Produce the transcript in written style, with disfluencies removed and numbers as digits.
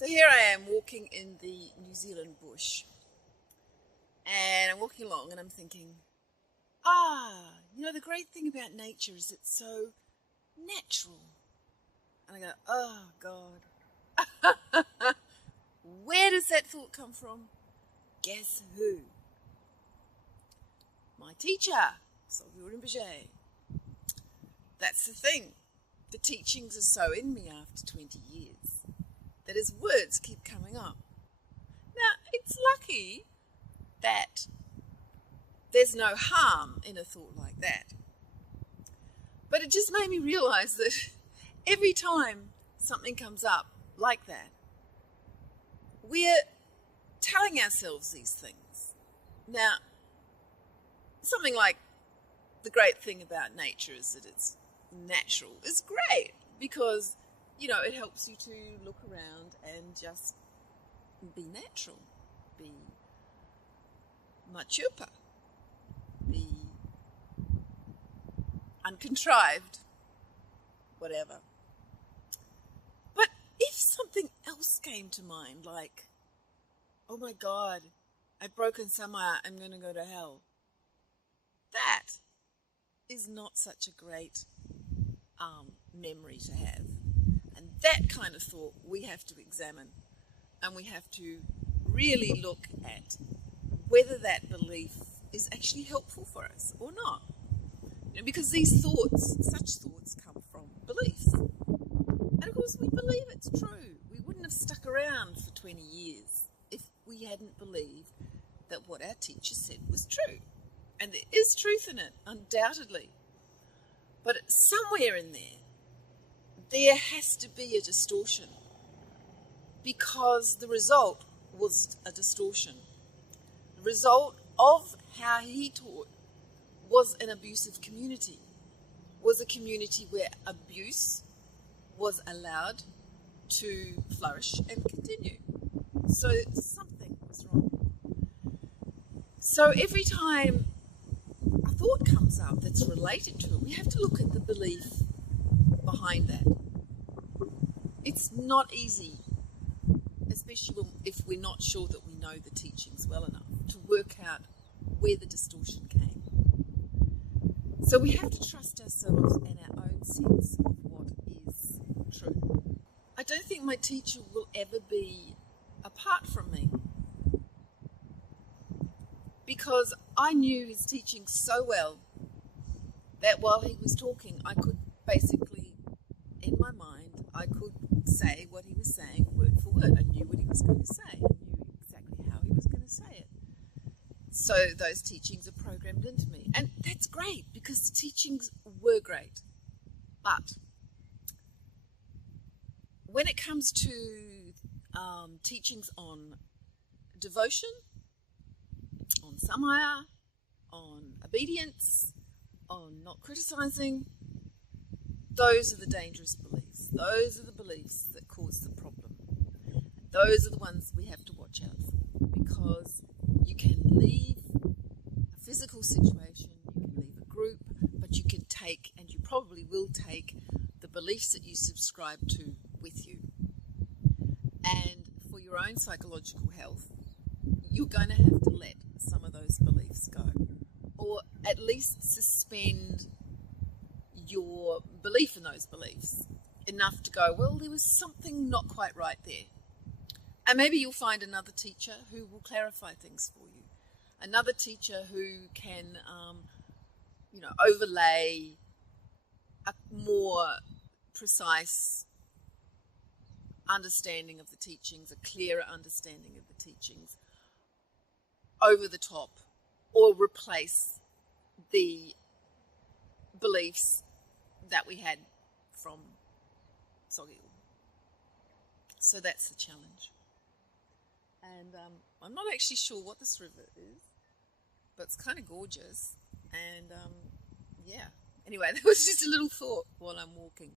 So here I am walking in the New Zealand bush, and I'm walking along and I'm thinking, the great thing about nature is it's so natural. And I go, oh God, where does that thought come from? Guess who? My teacher, Sylvia Rinpoche. That's the thing. The teachings are so in me after 20 years that his words keep coming up. Now, it's lucky that there's no harm in a thought like that. But it just made me realize that every time something comes up like that, we're telling ourselves these things. Now, something like the great thing about nature is that it's natural is great because, it helps you to look around and just be natural, be machupa, be uncontrived, whatever. But if something else came to mind, like, oh my God, I've broken Samaya, I'm going to go to hell. That is not such a great memory to have. And that kind of thought we have to examine, and we have to really look at whether that belief is actually helpful for us or not. Because these thoughts, such thoughts, come from beliefs. And of course we believe it's true. We wouldn't have stuck around for 20 years if we hadn't believed that what our teacher said was true. And there is truth in it, undoubtedly. But somewhere in there has to be a distortion, because the result was a distortion. The result of how he taught was an abusive community, was a community where abuse was allowed to flourish and continue. So something was wrong. So every time a thought comes up that's related to it, we have to look at the belief behind that. It's not easy, especially if we're not sure that we know the teachings well enough, to work out where the distortion came. So we have to trust ourselves and our own sense of what is true. I don't think my teacher will ever be apart from me, because I knew his teaching so well that while he was talking, I could basically, in my mind, I could say what he was saying word for word. I knew what he was going to say. I knew exactly how he was going to say it. So those teachings are programmed into me. And that's great, because the teachings were great. But when it comes to teachings on devotion, on samaya, on obedience, on not criticizing, those are the dangerous beliefs. Those are the beliefs that cause the problem. Those are the ones we have to watch out for, because you can leave a physical situation, you can leave a group, but you can take, and you probably will take, the beliefs that you subscribe to with you. And for your own psychological health, you're going to have to let some of those beliefs go, or at least suspend your belief in those beliefs enough to go, well, there was something not quite right there. And maybe you'll find another teacher who will clarify things for you, another teacher who can overlay a more precise understanding of the teachings, a clearer understanding of the teachings, over the top, or replace the beliefs that we had from Sogyal. So that's the challenge. And I'm not actually sure what this river is, but it's kind of gorgeous. And yeah, anyway, that was just a little thought while I'm walking.